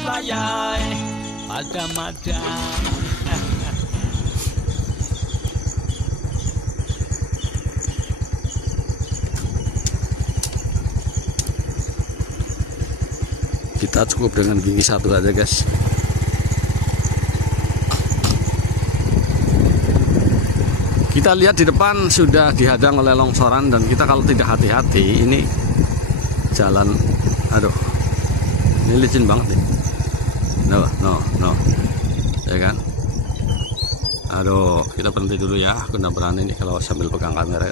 layai pada madang. Kita cukup dengan gigi satu aja guys. Kita lihat di depan sudah dihadang oleh longsoran, dan kita kalau tidak hati-hati ini jalan, aduh, ini licin banget nih. No, ya kan? Aduh, kita berhenti dulu ya. Aku nggak berani nih kalau sambil pegang kamera.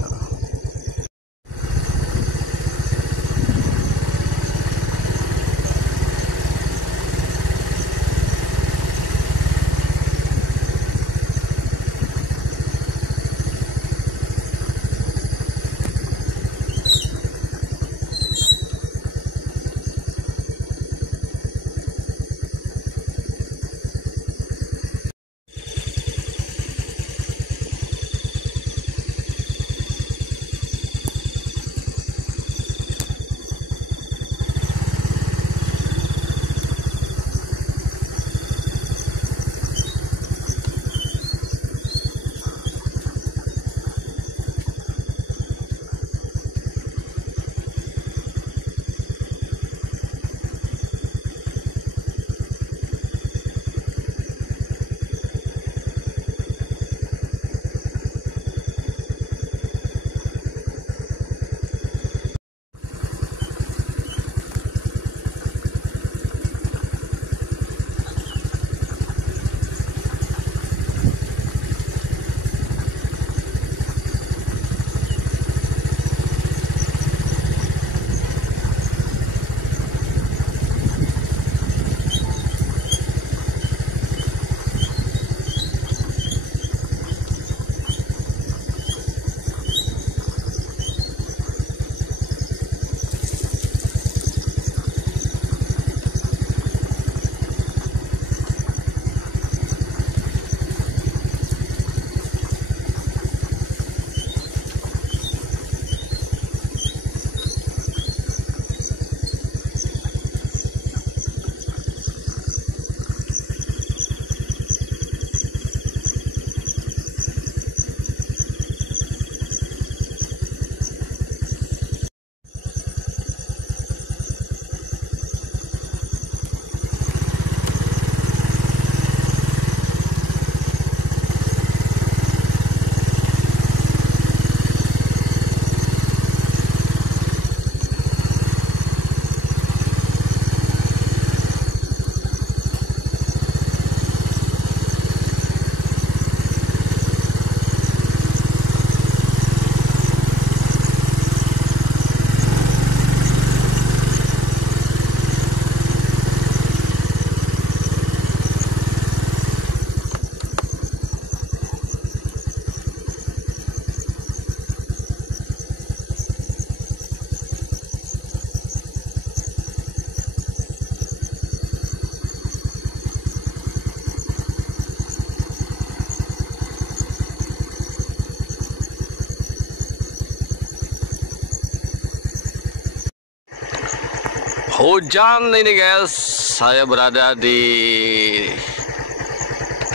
Hujan ini guys, saya berada di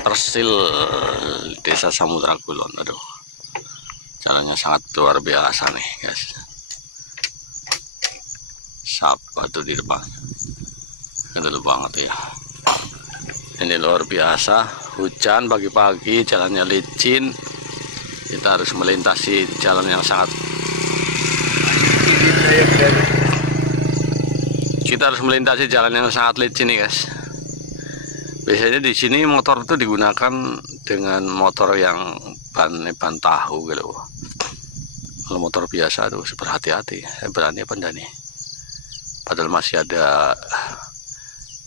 Persil, Desa Samudra Kulon. Aduh, jalannya sangat luar biasa nih guys. Sapa tuh di depan, kedulu banget ya. Ini luar biasa, hujan pagi-pagi, jalannya licin. Kita harus melintasi jalan yang sangat licin nih guys. Biasanya di sini motor itu digunakan dengan motor yang ban tahu gitu. Kalau motor biasa tuh berhati-hati. Saya berani apa enggak nih? Padahal masih ada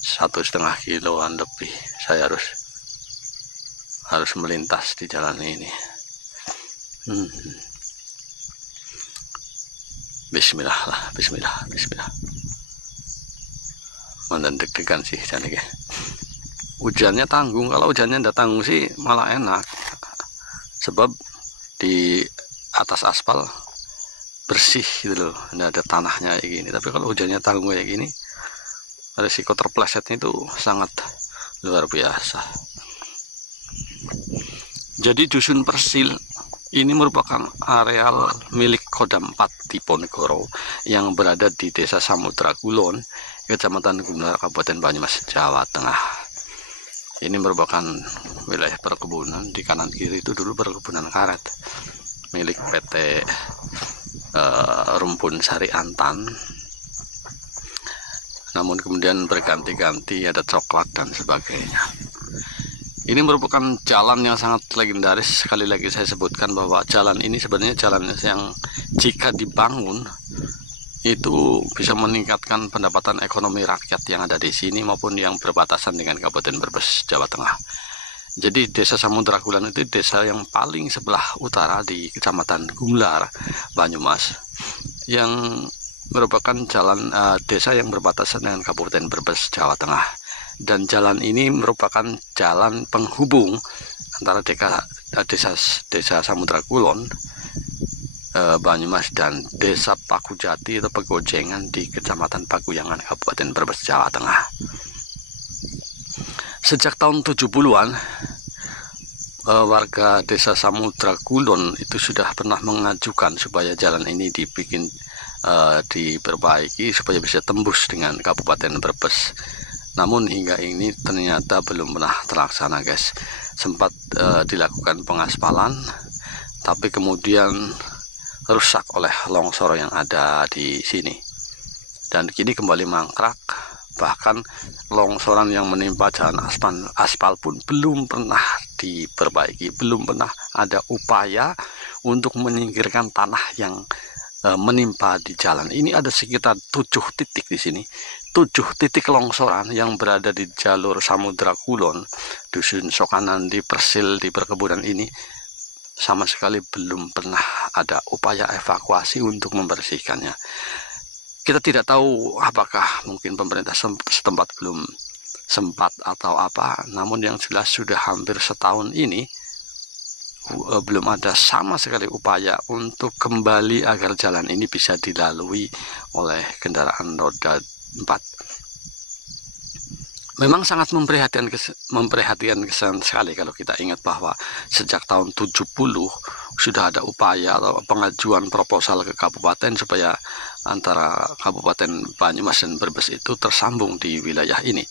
1,5 kiloan lebih. Saya harus melintas di jalan ini. Bismillah lah, Bismillah. Mandan deg-degan sih jane ya. Hujannya tanggung, kalau hujannya ndak tanggung sih malah enak. Sebab di atas aspal bersih gitu loh, ndak ada tanahnya kayak gini. Tapi kalau hujannya tanggung kayak gini, risiko terplesetnya itu sangat luar biasa. Jadi Dusun Persil ini merupakan areal milik Kodam 4 Diponegoro yang berada di Desa Samudra Kulon, Kecamatan Gunung, Kabupaten Banyumas, Jawa Tengah. Ini merupakan wilayah perkebunan. Di kanan kiri itu dulu perkebunan karet milik PT Rumpun Sari Antan. Namun kemudian berganti-ganti, ada coklat dan sebagainya. Ini merupakan jalan yang sangat legendaris. Sekali lagi saya sebutkan bahwa jalan ini sebenarnya jalan yang jika dibangun itu bisa meningkatkan pendapatan ekonomi rakyat yang ada di sini maupun yang berbatasan dengan Kabupaten Brebes, Jawa Tengah. Jadi Desa Samudra Kulon itu desa yang paling sebelah utara di Kecamatan Gumlar, Banyumas, yang merupakan jalan desa yang berbatasan dengan Kabupaten Brebes, Jawa Tengah. Dan jalan ini merupakan jalan penghubung antara desa Samudra Kulon, Banyumas, dan Desa Pakujati atau Pegojengan di Kecamatan Pakuyangan, Kabupaten Brebes, Jawa Tengah. Sejak tahun 70-an, warga Desa Samudra Kulon itu sudah pernah mengajukan supaya jalan ini diperbaiki supaya bisa tembus dengan Kabupaten Brebes. Namun hingga ini ternyata belum pernah terlaksana, guys. Sempat dilakukan pengaspalan, tapi kemudian rusak oleh longsor yang ada di sini. Dan kini kembali mangkrak. Bahkan longsoran yang menimpa jalan aspal pun belum pernah diperbaiki. Belum pernah ada upaya untuk menyingkirkan tanah yang menimpa di jalan. Ini ada sekitar 7 titik di sini. 7 titik longsoran yang berada di jalur Samudra Kulon, Dusun Sokanan, di Persil, di perkebunan ini. Sama sekali belum pernah ada upaya evakuasi untuk membersihkannya. Kita tidak tahu apakah mungkin pemerintah setempat belum sempat atau apa. Namun yang jelas sudah hampir setahun ini belum ada sama sekali upaya untuk kembali agar jalan ini bisa dilalui oleh kendaraan roda 4. Memang sangat memprihatinkan sekali kalau kita ingat bahwa sejak tahun 70 sudah ada upaya atau pengajuan proposal ke kabupaten supaya antara Kabupaten Banyumas dan Brebes itu tersambung di wilayah ini.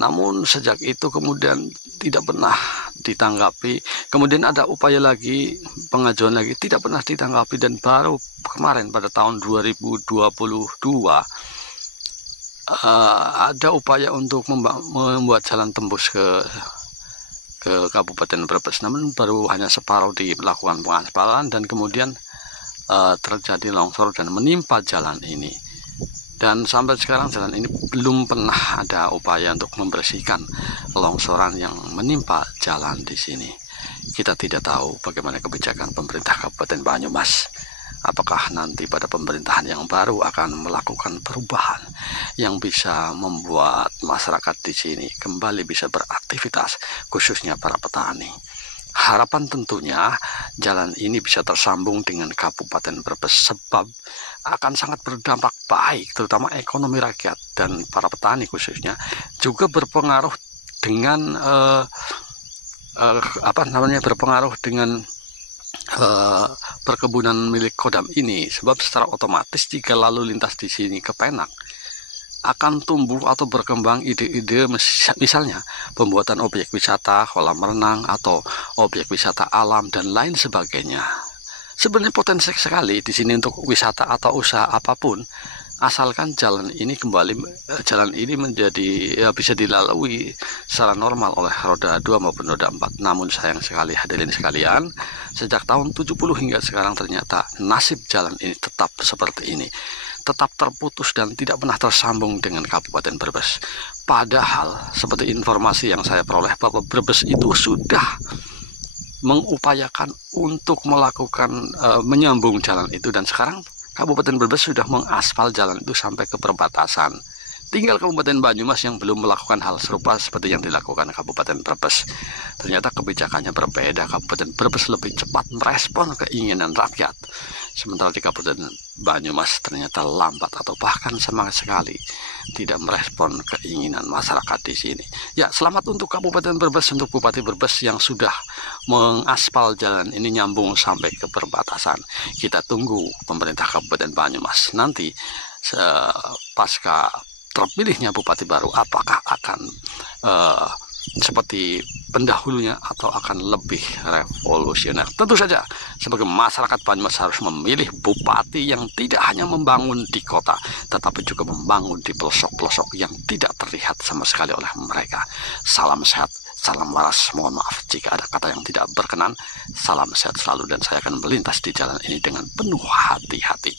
Namun sejak itu kemudian tidak pernah ditanggapi. Kemudian ada upaya lagi, pengajuan lagi, tidak pernah ditanggapi. Dan baru kemarin pada tahun 2022 ada upaya untuk membuat jalan tembus ke Kabupaten Brebes, namun baru hanya separuh dilakukan pengaspalan dan kemudian terjadi longsor dan menimpa jalan ini. Dan sampai sekarang jalan ini belum pernah ada upaya untuk membersihkan longsoran yang menimpa jalan di sini. Kita tidak tahu bagaimana kebijakan pemerintah Kabupaten Banyumas. Apakah nanti pada pemerintahan yang baru akan melakukan perubahan yang bisa membuat masyarakat di sini kembali bisa beraktivitas, khususnya para petani. Harapan tentunya jalan ini bisa tersambung dengan Kabupaten Brebes, sebab akan sangat berdampak baik terutama ekonomi rakyat dan para petani khususnya, juga berpengaruh dengan berpengaruh dengan perkebunan milik Kodam ini, sebab secara otomatis jika lalu lintas di sini ke Penak akan tumbuh atau berkembang ide-ide misalnya pembuatan objek wisata, kolam renang atau objek wisata alam dan lain sebagainya. Sebenarnya potensi sekali di sini untuk wisata atau usaha apapun, asalkan jalan ini menjadi bisa dilalui secara normal oleh roda 2 maupun roda 4. Namun sayang sekali hadirin sekalian, sejak tahun 70 hingga sekarang ternyata nasib jalan ini tetap seperti ini, tetap terputus dan tidak pernah tersambung dengan Kabupaten Brebes. Padahal seperti informasi yang saya peroleh bahwa Brebes itu sudah mengupayakan untuk melakukan menyambung jalan itu, dan sekarang Kabupaten Brebes sudah mengaspal jalan itu sampai ke perbatasan tinggal Kabupaten Banyumas yang belum melakukan hal serupa seperti yang dilakukan Kabupaten Brebes. Ternyata kebijakannya berbeda. Kabupaten Brebes lebih cepat merespon keinginan rakyat, sementara di Kabupaten Banyumas ternyata lambat atau bahkan sama sekali tidak merespon keinginan masyarakat di sini. Ya, selamat untuk Kabupaten Brebes, untuk Bupati Brebes yang sudah mengaspal jalan ini nyambung sampai ke perbatasan. Kita tunggu pemerintah Kabupaten Banyumas nanti pasca terpilihnya bupati baru, apakah akan seperti pendahulunya atau akan lebih revolusioner. Tentu saja sebagai masyarakat Banyumas harus memilih bupati yang tidak hanya membangun di kota, tetapi juga membangun di pelosok-pelosok yang tidak terlihat sama sekali oleh mereka. Salam sehat, salam waras. Mohon maaf jika ada kata yang tidak berkenan. Salam sehat selalu, dan saya akan melintas di jalan ini dengan penuh hati-hati.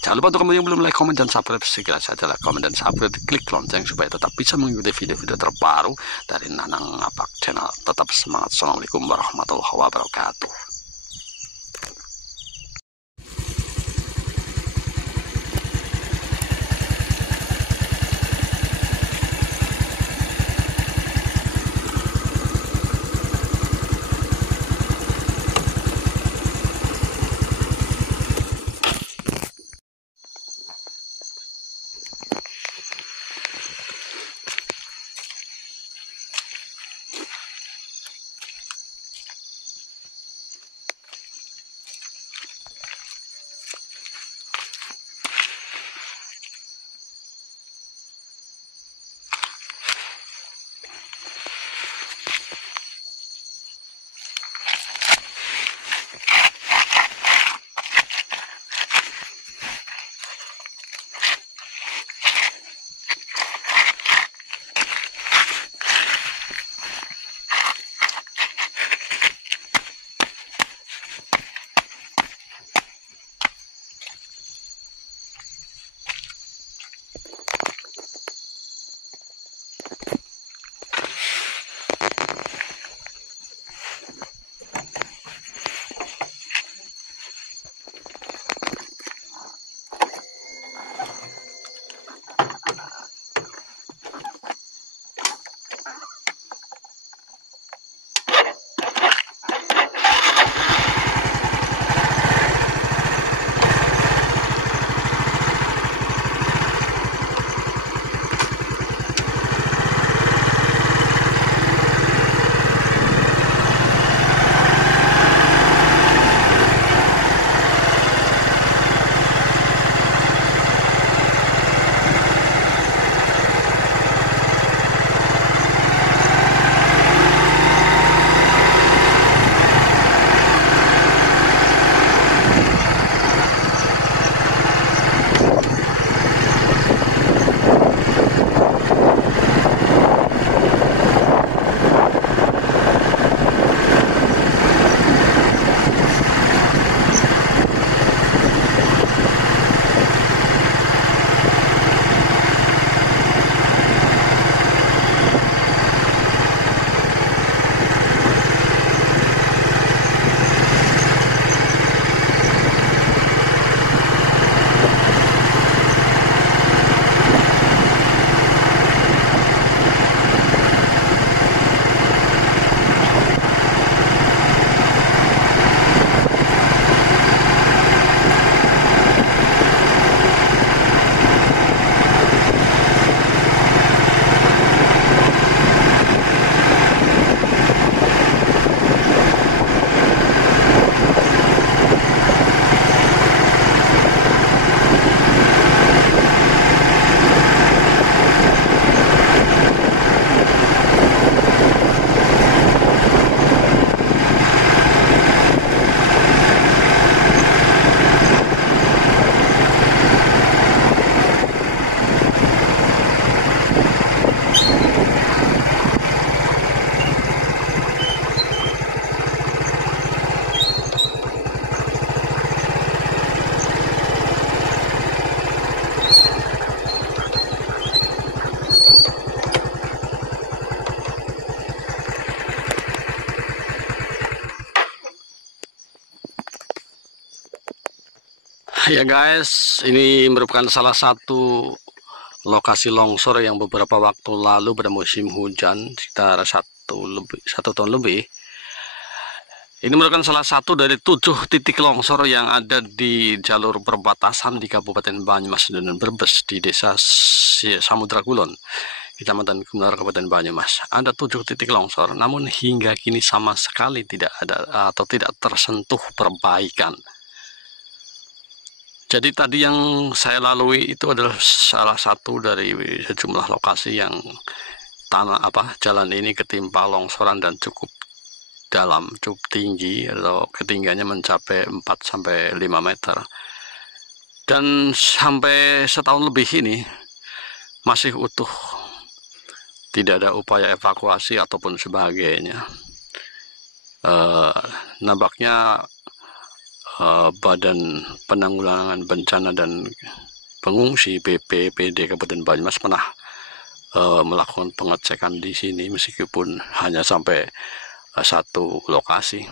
Jangan lupa untuk kamu yang belum like, komen, dan subscribe, segera saja like, komen, dan subscribe, klik lonceng supaya tetap bisa mengikuti video-video terbaru dari Nanang Ngapak Channel. Tetap semangat. Assalamualaikum warahmatullahi wabarakatuh. Ya guys, ini merupakan salah satu lokasi longsor yang beberapa waktu lalu pada musim hujan sekitar 1 tahun lebih. Ini merupakan salah satu dari 7 titik longsor yang ada di jalur perbatasan di Kabupaten Banyumas dan Brebes di Desa Samudra Kulon, Kecamatan Gumelar, Kabupaten Banyumas. Ada 7 titik longsor, namun hingga kini sama sekali tidak ada atau tidak tersentuh perbaikan. Jadi tadi yang saya lalui itu adalah salah satu dari sejumlah lokasi yang jalan ini ketimpa longsoran dan cukup dalam, cukup tinggi, atau ketinggiannya mencapai 4-5 meter. Dan sampai setahun lebih ini masih utuh, tidak ada upaya evakuasi ataupun sebagainya. Nampaknya Badan Penanggulangan Bencana dan Pengungsi BPBD Kabupaten Banyumas pernah melakukan pengecekan di sini, meskipun hanya sampai 1 lokasi.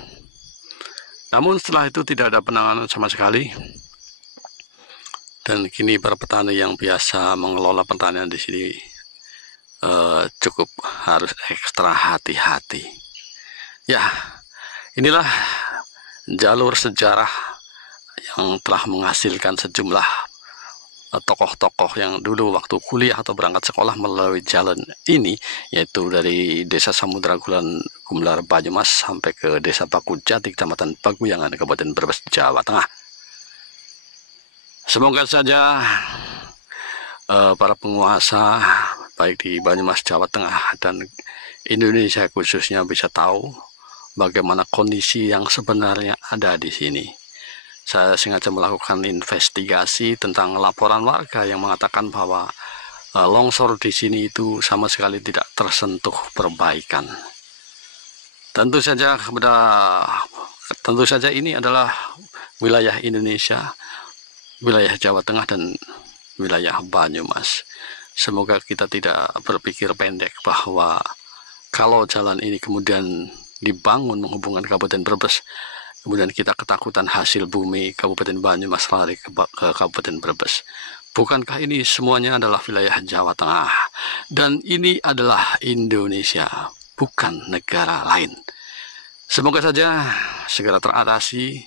Namun setelah itu tidak ada penanganan sama sekali, dan kini para petani yang biasa mengelola pertanian di sini cukup harus ekstra hati-hati. Ya, inilah jalur sejarah yang telah menghasilkan sejumlah tokoh-tokoh yang dulu waktu kuliah atau berangkat sekolah melalui jalan ini, yaitu dari Desa Samudra Kulon, Gumelar, Banyumas sampai ke Desa Bakujati, Kecamatan Paguyangan, Kabupaten Brebes, Jawa Tengah. Semoga saja para penguasa baik di Banyumas, Jawa Tengah dan Indonesia khususnya bisa tahu bagaimana kondisi yang sebenarnya ada di sini. Saya sengaja melakukan investigasi tentang laporan warga yang mengatakan bahwa longsor di sini itu sama sekali tidak tersentuh perbaikan. Tentu saja ini adalah wilayah Indonesia, wilayah Jawa Tengah dan wilayah Banyumas. Semoga kita tidak berpikir pendek bahwa kalau jalan ini kemudian dibangun menghubungkan Kabupaten Brebes, kemudian kita ketakutan hasil bumi Kabupaten Banyumas lari ke Kabupaten Brebes. Bukankah ini semuanya adalah wilayah Jawa Tengah? Dan ini adalah Indonesia, bukan negara lain. Semoga saja segera teratasi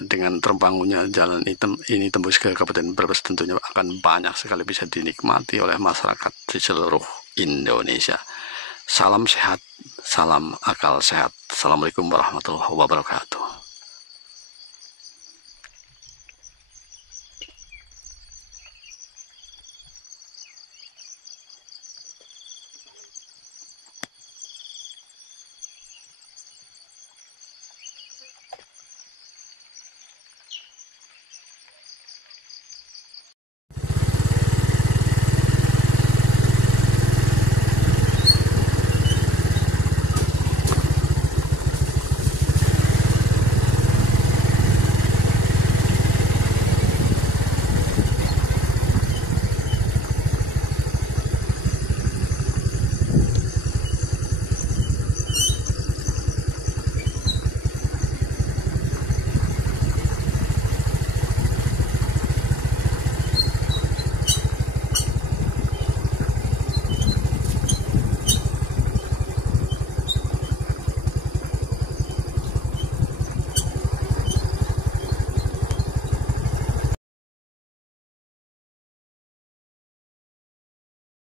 dengan terbangunnya jalan ini tembus ke Kabupaten Brebes. Tentunya akan banyak sekali bisa dinikmati oleh masyarakat di seluruh Indonesia. Salam sehat, salam akal sehat. Assalamualaikum warahmatullahi wabarakatuh.